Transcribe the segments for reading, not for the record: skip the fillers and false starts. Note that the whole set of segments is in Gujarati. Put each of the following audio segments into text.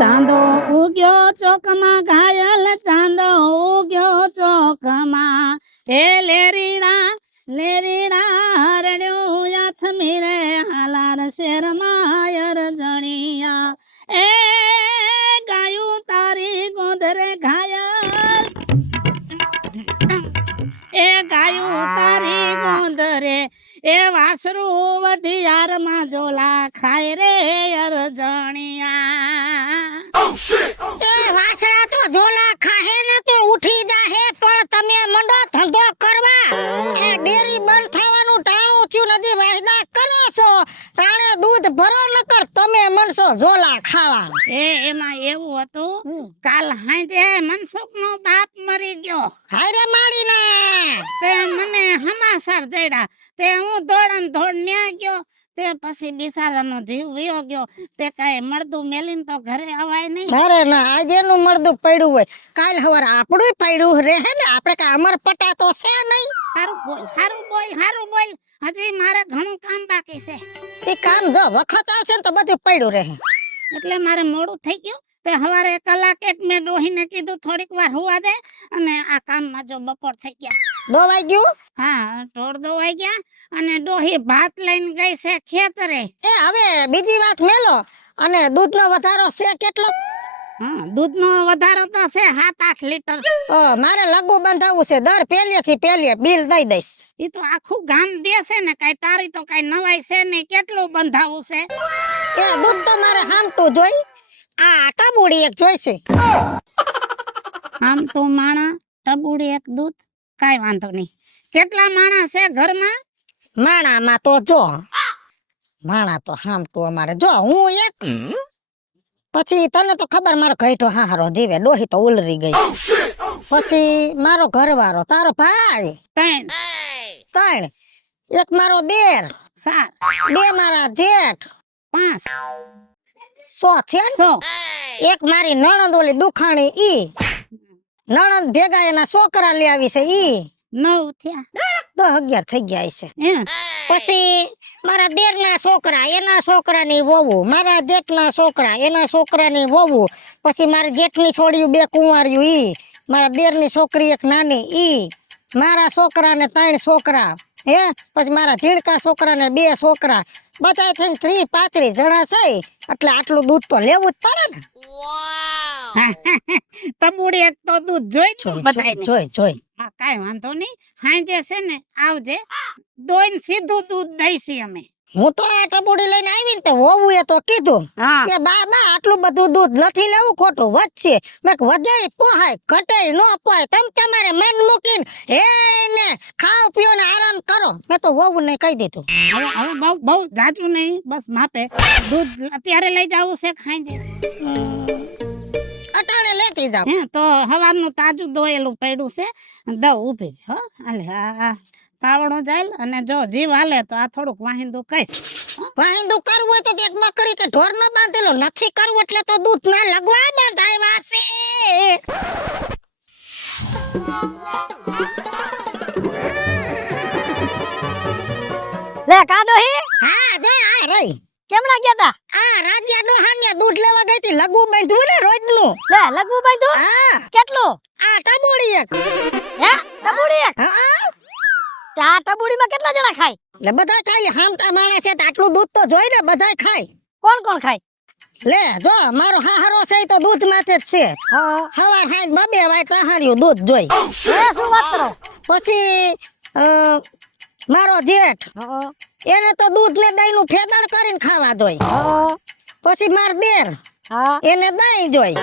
ચાંદો ઉગ્યો ચોકમાં ઘાયલ ચાંદો ઉગ્યો ચોકમાં હે લેરીડા હરડ્યું યાથ મીરે હાલાર શેરમાં અરજણિયા એ ગાયું તારી ગોંધરે ઘાયલ એ ગાયું તારી ગોંધરે એ વાસરું વઢિયારમાં ઝોલા ખાય રે અરજણિયા એ વાસણા તો ઝોલા ખાહે ને તો ઉઠી જાહે પણ તમે મંડો ધંધો કરવા એ ડેરી બંધ થવાનું ટાણું થયું નથી વાયદા કરો છો ટાણે દૂધ ભરો નકર તમે મનસો ઝોલા ખાવા એમાં એવું હતું કાલ હાંજે મનસુખનો બાપ મરી ગયો હાયરે માડીના તે મને હમાસર જડ્યા તે હું દોડમ દોડ ન્યા ગયો તે પછી બિચારાનો જીવ વયો ગયો તે કાંઈ મળદું મેલીને તો ઘરે અવાય નહીં અરે ના આજે નું મળદું પડ્યું હોય કાલ હવાર આપણું પડ્યું રહે ને આપણે કાંઈ અમર પટા તો છે નહીં હારું બોલ હજી મારે ઘણું કામ બાકી છે એ કામ જો વખત આવશે ને તો બધું પડ્યું રહે એટલે મારે મોડું થઈ ગયું તે હવારે કલાક એક મેં ડોહીને કીધું થોડીક વાર હોવા દે અને આ કામમાં જો બપોર થઈ ગયા દોવાઈ ગયું હા ઢોર દોવાઈ ગયા અને ડોહી ભાત લઈને ગઈ છે ખેતરે એ હવે બીજી વાત મેલો અને દૂધનો વધારો છે કેટલો હા દૂધનો વધારો તો છે 7-8 લીટર તો મારે લગુ બંધાવવું છે દર પેલીએથી પેલીએ બિલ દઈ દઈશ ઈ તો આખું ગામ દેશે ને કાઈ તારી તો કાઈ નવાઈ છે નહીં કેટલું બંધાવું છે એ દૂધ તો મારે હામટું જોઈ આ ટબુડી એક જોઈશે આમ તો માણા ટબુડી એક દૂધ કાઈ વાંધો નહીં કેટલા માણા છે ઘરમાં માણામાં તો જો માણા તો હામટું અમારે જો હું એક પછી તને તો ખબર મારો ઘેટો હારો જીવે ડોહી તો ઉલરી ગઈ પછી મારો ઘરવાળો તારો ભાઈ 3 એક મારો દેર 4 બે મારા જેઠ 5 100 થયા એક મારી નણંદ ઓલી દુખાણી ઈ નણંદ ભેગા એના છોકરા લઈ આવી છે ઈ 9 થયા 10-11 થઈ ગયા છે પછી મારા દેરના છોકરા એના છોકરાની વહુ મારા જેઠના છોકરા એના છોકરાની વહુ પછી મારા જેઠની છોડ્યું 2 કુંવારિયું ઈ મારા દેરની છોકરી એક નાની ઈ મારા છોકરાને 3 છોકરા હે પછી મારા ઝીણકા છોકરાને 2 છોકરા બધા થઈને 30-35 જણા છે એટલે આટલું દૂધ તો લેવું જ પડે ને ટબુડી એક તો દૂધ જોઈ જ બધાયને જોઈ હા કાઈ વાંધો નહીં હાંજે છે ને આવજે દોઈને સીધું દૂધ દઈશી અમે હું તો આ ટબુડી લઈને આવી ને તો વહુએ તો કીધું કે બા આટલું બધું દૂધ નથી લેવું ખોટું વધશે મેં વધાય પોહાય ઘટે નો પોહાય તમારે મન મૂકીને હે ને ખાઓ પીઓ ને આરામ કરો મેં તો વહુ ને કહી દીધું હવે બહુ જાજુ નહીં બસ માપે દૂધ અત્યારે લઈ જાવું છે ખાઈ અટાણે લેતી જાવ હે તો હવારનું તાજું દોયેલું પડ્યું છે દવ ઊભી હો હાલે હા પાવડો જાય અને જો જીવ હાલે તો આ થોડુંક વાહિંદુ કઈશ વાહિંદુ કરવું હોય તો એક બકરી કે ઢોર નો બાંધેલો નથી કરવું એટલે તો દૂધ ના લગવા બાંધાવ્યા છે લે કાડો હી હા જો આ રહી કેમણા ગયા તા આ રાજ્યા ડોહાને દૂધ લેવા ગઈ હતી લગુ બાંધ્યું ને રોજ નું લે લગુ બાંધ્યું હા કેટલું આ ટબુડી એક હે ટબુડી એક હા ચા ટબુડીમાં કેટલા જણા ખાય એટલે બધા ખાય હામટા માણસ છે તો આટલું દૂધ તો જોઈ ને બધા ખાય કોણ કોણ ખાય લે જો મારો હાહરો છે તો દૂધ માથે જ છે હા હવાર હાઈ 2 વાય કહાર્યું દૂધ જોઈ શું વાત કરો પછી મારો જેઠ હા એને તો દૂધ ને દહીં નું ફેદણ કરીને ખાવા દોય હા પછી માર દેર હા એને દહીં જોઈ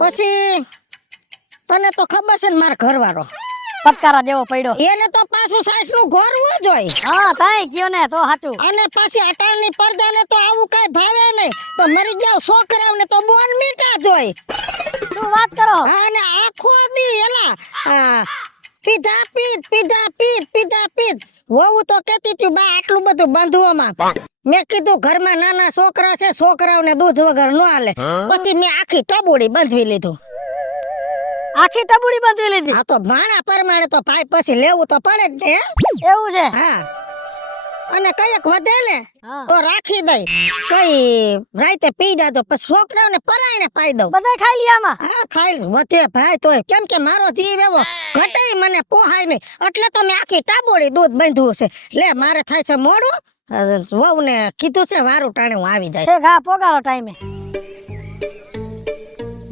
પછી તને તો ખબર છે ને માર ઘરવાળો પટકારા જેવો પડ્યો એને તો પાછું સાસ નું ઘોરવું જોઈ હા તાય કયો ને તો સાચું અને પછી અટાણની પરદાને તો આવું કઈ ભાવે નહીં તો મરી જાવ છોકરાઓને તો બોન મીઠા જોઈ શું વાત કરો અને આખો દી એલા પીધા પીધ વહુ તો કેતી હતી બા આટલું બધું બાંધવામાં મેં કીધું ઘરમાં નાના છોકરા છે છોકરાઓને દૂધ વગર ન હાલે પછી મેં આખી ટબુડી બાંધવી લીધું આખી ટબુડી બાંધવી લીધી આ તો ભાણા પ્રમાણે તો ભાઈ પછી લેવું તો પડે જ ને એવું છે હા અને કઈક વધે ને હા તો રાખી દઈ, કઈ રાતે પી જાતો પછી છોકરાઓને પરાયણે પાઈ દઉં. બધાય ખાઈ લી આમાં. હા ખાઈ વધે ભાઈ તોય, કેમ કે મારો જીવ એવો ઘટે મને પોહાય નહીં, એટલે તો મેં આખી ટાબોળી દૂધ બાંધ્યું છે. લે મારે થાય છે મોડું, વહુ ને કીધું છે વારું ટાણે હું આવી જાય. ઠીક હા પોગાડો ટાઈમે.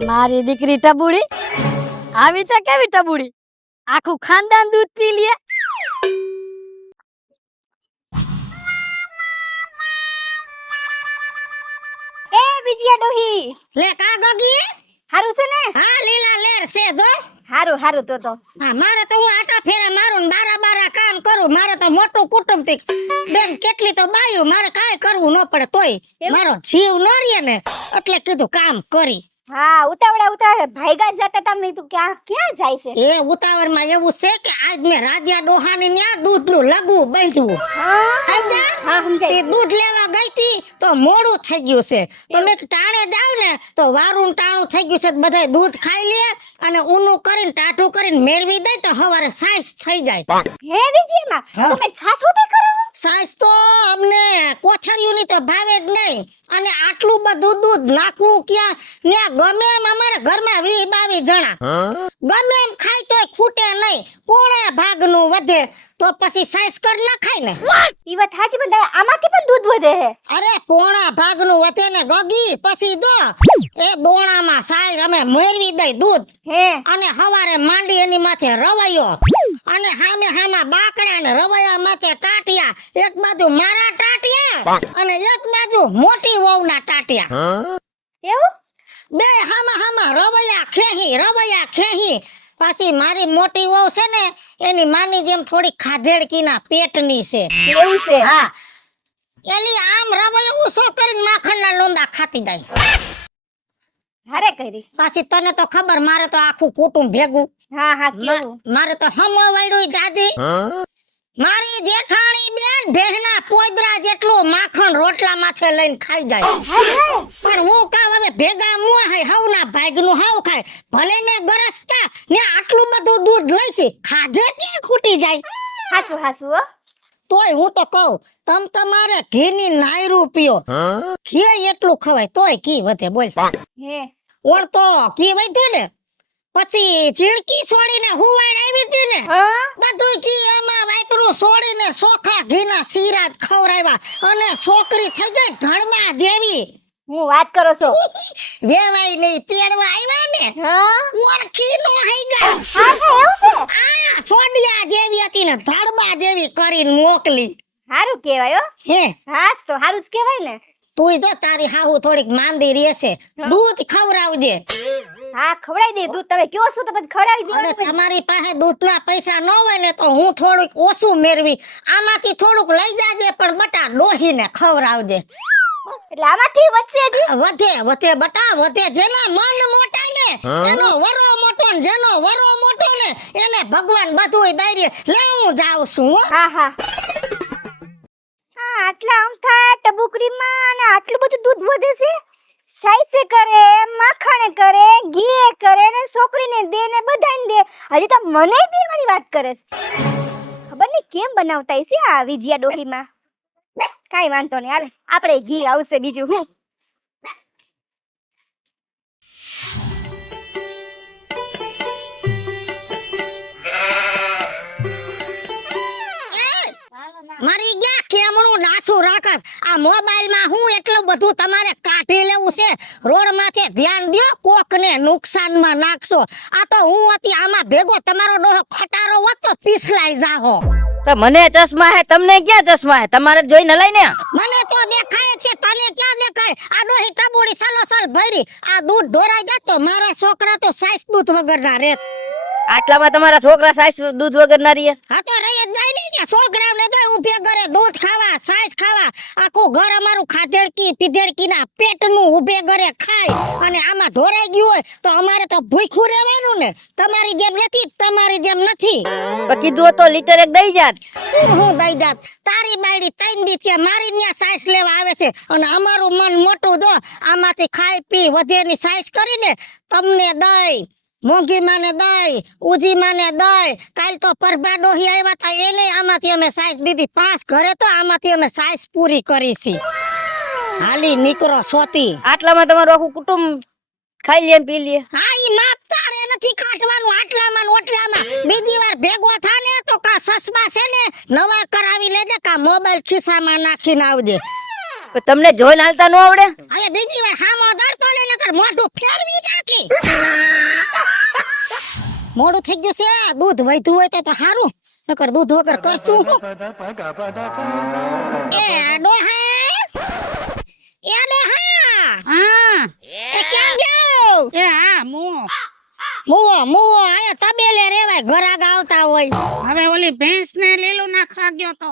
મારી દીકરી ટબુડી આવી તો કેવી ટબુડી, આખું ખાનદાન દૂધ પી લે. એ વિજયા ડોહી લે કા ગગી, હારું છે ને? હા લીલા લેર છે જો. હારું હારું તો હા મારે તો હું આટા ફેરા મારું ને બારા બારા કામ કરું, મારે તો મોટું કુટુંબ થી બેન કેટલી તો બાયું, મારે કાંઈ કરવું ન પડે તોય મારો જીવ ન રહે ને એટલે કીધું કામ કરી. હા ઉતાવળા ભાઈગા જતા તમે તું ક્યાં જાય છે? એ ઉતાવળ માં એવું છે કે આજ મેં રાજા ડોહાની ન્યા દૂધ નું લગવું બાંધ્યું. સમજ્યા? હા તે સમજાય. દૂધ લેવા ગઈ તી તો મોડું થઈ ગયું છે, તો મેં ટાણે જાવ ને તો વારું ટાણું થઈ ગયું છે, બધા દૂધ ખાઈ લે અને ઊનું કરીને ટાઢું કરીને મેળવી દે તો હવારે સાઈસ થઈ જાય. હે વિજયમાં હા. તમે છાસ ઉતે કરો? સાઈસ તો અમને કોછરિયું ની તો ભાવે જ નહીં, અને આટલું બધું દૂધ નાખવું ક્યાં, ન્યા ગમે એમ અમારા ઘરમાં 20-22 જણા ગમે એમ ખાય તોય ખૂટે નહીં, પોણા ભાગનું વધે તો પછી સાઈસ કર ના ખાય ને. ઈ વાત સાચી, પણ આમાંથી પણ દૂધ વધે હે. અરે પોણા ભાગનું વધે ને ગગી, પછી દો એ દોણામાં સાઈસ અમે મેળવી દઈ દૂધ, હે અને હવારે માંડી એની માથે રવૈયો, અને હામે હામા બાકડા ને રવૈયા માથે ટાટિયા, એક બાજુ મારા ટાટિયા અને એક બાજુ મોટી વહુના ટાટિયા, એવું? બે હામા હામા રવૈયા ખેહી. પાછી મારી મોટી વહુ છે ને એની માની જેમ થોડી ખાધેડકીના પેટની છે. એવું છે? હા એલી આમ રવૈયો ઉસો કરીને માખણના લોંદા ખાતી જાય. હારે કરી. પાછી તને તો ખબર, મારે તો આખું કુટુંબ ભેગું, હા હા કેવું? મારે તો હમો વાયડું જાજી. મારી જેઠાણી બેન ભેહના પોદરા જેટલું માખણ રોટલા માથે લઈને ખાઈ જાય. પણ હું કાવ હવે ભેગા મુઆ હે, હવના ભાગનું હાવ ખાય, ભલે ને ગરસતા ને આટલું બધું દૂધ લઈ છે, ખાધે ક્યાં ખૂટી જાય. હાસુ હાસુ હો. તોય હું તો કહું તમારે ઘીની નાયરું પીઓ, ઘી એટલું ખવાય તોય ઘી વધે. બોલ હે ઓર તો ઘી વધ્યું ને પછી ચીણકી છોડીને હુવાડ આવી હતી ને, હા બધું ઘી એમાં વાપરું છોડીને ચોખા ઘીના શીરા ખવરાવ્યા, અને છોકરી થઈ ગઈ ધડબા જેવી. હું વાત કરો છો? વેવાઈ નહીં તેડવા આવ્યા ને હા ઓળખી નો હઈ ગયા. હા હા એવું છે? આ સોડિયા જેવી હતી ને ધડબા જેવી કરીને મોકલી. હારું કેવાય હો. હે હા તો હારું જ કેવાય ને. તું જો તારી હાહુ થોડીક માંદી રહેશે, દૂધ ખવરાવજે. હા ખવડાવી દે દૂધ, તમે કયો છો તો પછી ખવડાવી અને દેવાનું. તમારી પાસે દૂધના પૈસા ન હોય ને તો હું થોડુંક ઓછું મેળવી, આમાંથી થોડુંક લઈ જાજે, પણ બટા ડોહીને ખવરાવજે. એટલે આમાંથી વધશે જ. વધે બટા વધે, જેના મન મોટા ને એનો વરો મોટો ને જેનો વરો મોટો ને એને ભગવાન બધુંય દાયરે. લે હું જાઉં છું હો. હા હા હા આટલા અમથા ટબુકડીમાં અને આટલું બધું દૂધ વધે છે. સાઈસે કરે, માખણે કરે, ઘીએ કરે ને છોકરીને દે ને બધાને દે. હજી તો મને દેવાની વાત કરે છે. ખબર નહીં કેમ બનાવતા હશે આ વિજયા ડોહીમાં. કાઈ વાંધો નહીં, હાલે આપણે ઘી આવશે બીજું હું. મરી ગયા કેમણું ડાસું રાખસ. આ મોબાઈલ માં હું એટલું બધું તમારે કાઢી લેવું છે, રોડ માથે ધ્યાન દ્યો, કોકને નુકસાનમાં નાખશો. આ તો હું હતી આમાં ભેગો તમારો ડોહો ખટારો હોત તો પીસલાઈ જાહો. તો મને ચશ્મા હે, તમને ક્યાં ચશ્મા હે? તમારે જોઈને લઈ ને. મને તો દેખાય છે, તને ક્યાં દેખાય? આ ડોહી ટબુડી સલોસલ ભરી, આ દૂધ ઢોરાઈ જાય તો મારા છોકરા તો સાઈસ દૂધ વગર ના રે. આટલામાં તમારા છોકરા સાઈસ દૂધ વગર ના રહે? હા તો રહી જ જાય ને, છોકરાઓને તો ઉભે કરે દૂધ ખાવા, સાઈસ ખાવા, આખું ઘર અમારું ખાધેડકી પીધેડકી ના પેટનું ઉભે કરે ખાય, અને આમાં ઢોરાઈ ગયું હોય તો અમારે તો ભૂખ્યું રહેવાનું ને. તમારી જેમ નથી, તમારી જેમ નથી. તો કીધું તો લીટર એક દઈ જાત. તું હું દઈ જાત? તારી બાયડી 3 દી ત્યાં મારી ન્યા સાઈસ લેવા આવે છે, અને અમારું મન મોટું દો, આમાંથી ખાઈ પી વધેની સાઈસ કરીને તમને દઈ મોંઘી માને દઈ, ઉજી માને દઈ, કાલ તો પરભા ડોહી આવ્યા હતા એને આમાંથી અમે સાઈઝ દીધી 5 ઘરે તો આમાંથી અમે સાઈઝ પૂરી કરી છે. હાલી નીકળો સોતી. આટલામાં તમારું આખું કુટુંબ ખાઈ લે ને પી લે. હા ઈ માપ તારે નથી કાઢવાનું આટલામાં ને ઓટલામાં. બીજી વાર ભેગો થા ને તો કા સસમા છે ને નવા કરાવી લેજે કા મોબાઈલ ખિસ્સામાં નાખીને આવજે. પણ તમને જોઈને હાલતા ન આવડે? હવે બીજી વાર હામો દડતો ને નકર મોઢું ફેરવી નાખી. મોડું થઈ ગયું છે, દૂધ વધ્યું હોય તો સારું, નકર દૂધ વગર કરશું હું. એ ડોહા, હા એ ક્યાં ગયો? એ હા મુવો આયા તબેલે રેવાય, ઘરાગ આવતા હોય. હવે ઓલી ભેંસ ને લીલું નાખવા ગયો તો.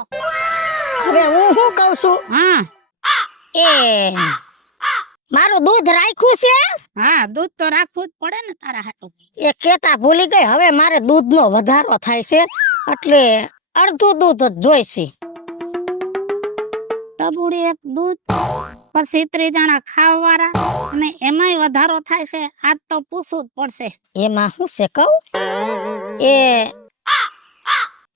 હવે હું શું કહું છું, હા એ મારું દૂધ રાખ્યું છે. હા દૂધ તો રાખવું જ પડે ને તારા હાટુ. એ કેતા ભૂલી ગઈ, હવે મારે દૂધનો વધારો થાય છે એટલે અડધું દૂધ જ જોઈશે. ટબુડી એક દૂધ, પછી 3 જણા ખાવાવાળા, અને એમાંય વધારો થાય છે. આજ તો પૂછવું જ પડશે. એમાં શું છે કહું, એ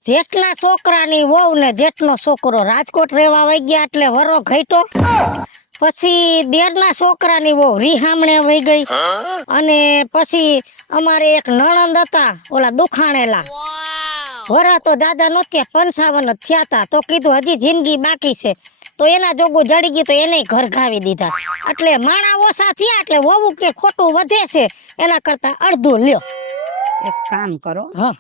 જેટલા છોકરાની વહુ ને જેટલો છોકરો રાજકોટ રહેવા વઈ ગયા એટલે વરો ઘટ્યો. પછી દેરના છોકરાની વહુ રીહામણે વઈ ગઈ. અને પછી અમારે એક નણંદ હતા ઓલા દુખાણેલા, વરા તો દાદા નહોતા 55 જ થયા હતા. તો કીધું હજી જિંદગી બાકી છે, તો એના જોગું જડી ગયું તો એને ઘર ઘાવી દીધા. એટલે માણા ઓછા થયા એટલે વહુ કે ખોટું વધે છે એના કરતા અડધું લ્યો. એક કામ કરો, હા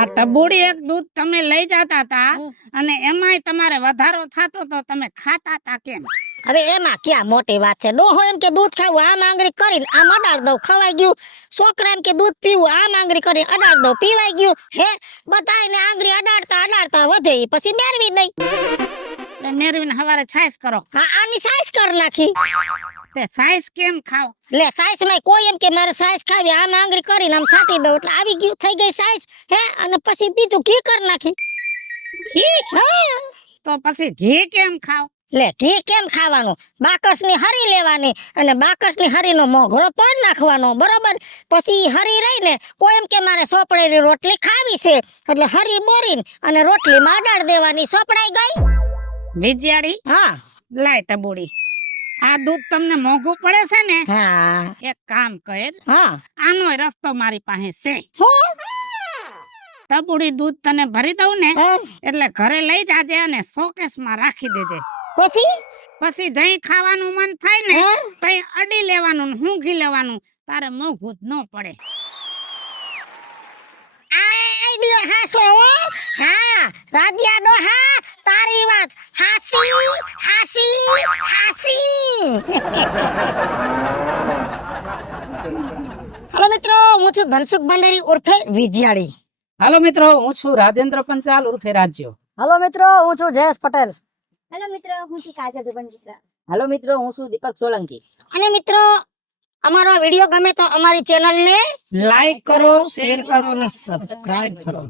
આ ટબુડી એક દૂધ તમે લઈ જતા હતા અને એમાંય તમારે વધારો થતો તો તમે ખાતા તા કેમ? હવે એમાં ક્યાં મોટી વાત છે. ડોહો એમ કે દૂધ ખાવું આમ આંગળી કરીને આમ અડાડ દઉં ખવાઈ ગયું. છોકરા એમ કે દૂધ પીવું આમ આંગળી કરીને અડાડ દઉં પીવાઈ ગયું. હે બધાયને આંગળી અડાડતા અડાડતા વધે ઈ પછી મેરવી દઈ. એટલે મેરવીને હવારે છાશ કરો. હા આની સાઈઝ કર નાખી. તે છાશ કેમ ખાવ? લે સાઈઝ માં કોઈ એમ કે મારે સાઈઝ ખાવી આમ આંગળી કરીને આમ સાટી દઉં એટલે આવી ગયું થઈ ગઈ સાઈઝ. હે અને પછી બીજું ઘી કર નાખી. હા તો પછી ઘી કેમ ખાવ? લે ઘી કેમ ખાવાનું, બાકસની હરી લેવાની અને બાકસની હરીનો મોઘરો તોડ નાખવાનો, બરોબર. પછી હરી રહીને કોઈ એમ કે મારે સોપડેલી રોટલી ખાવી છે એટલે હરી બોરીને અને રોટલીમાં અડાડ દેવાની, સોપડાઈ ગઈ. વિજયાડી હા લાય ટબુડી, આ દૂધ તમને મોંઘું પડે છે ને, હા એક કામ કર, હા આનો રસ્તો મારી પાસે છે. હું ટબુડી દૂધ તને ભરી દઉં ને હા, એટલે ઘરે લઈ જાજે અને શોકેસમાં રાખી દેજે. પછી પછી જઈ ખાવાનું મન થાય ને હા? તઈ અડી લેવાનું ને ઊંઘી લેવાનું, તારે મોંઘું જ ન પડે. આઈડિયો હાસો હો. હા રાધિયા ડોહા તારી વાત હાસી હાસી હાસી. હાલો મિત્રો, હું છું ધનસુખ ભંડારી ઉર્ફે વિજયાડી. હાલો મિત્રો, હું છું રાજેન્દ્ર પંચાલ ઉર્ફે રાજ્યો. હાલો મિત્રો, હું છું જયેશ પટેલ. હેલો મિત્રો, હું છું કાજલ જુબનચિત્રા. હાલો મિત્રો, હું છું દીપક સોલંકી. અને મિત્રો અમારો વિડીયો ગમે તો અમારી ચેનલને લાઈક કરો, શેર કરો અને સબસ્ક્રાઇબ કરો.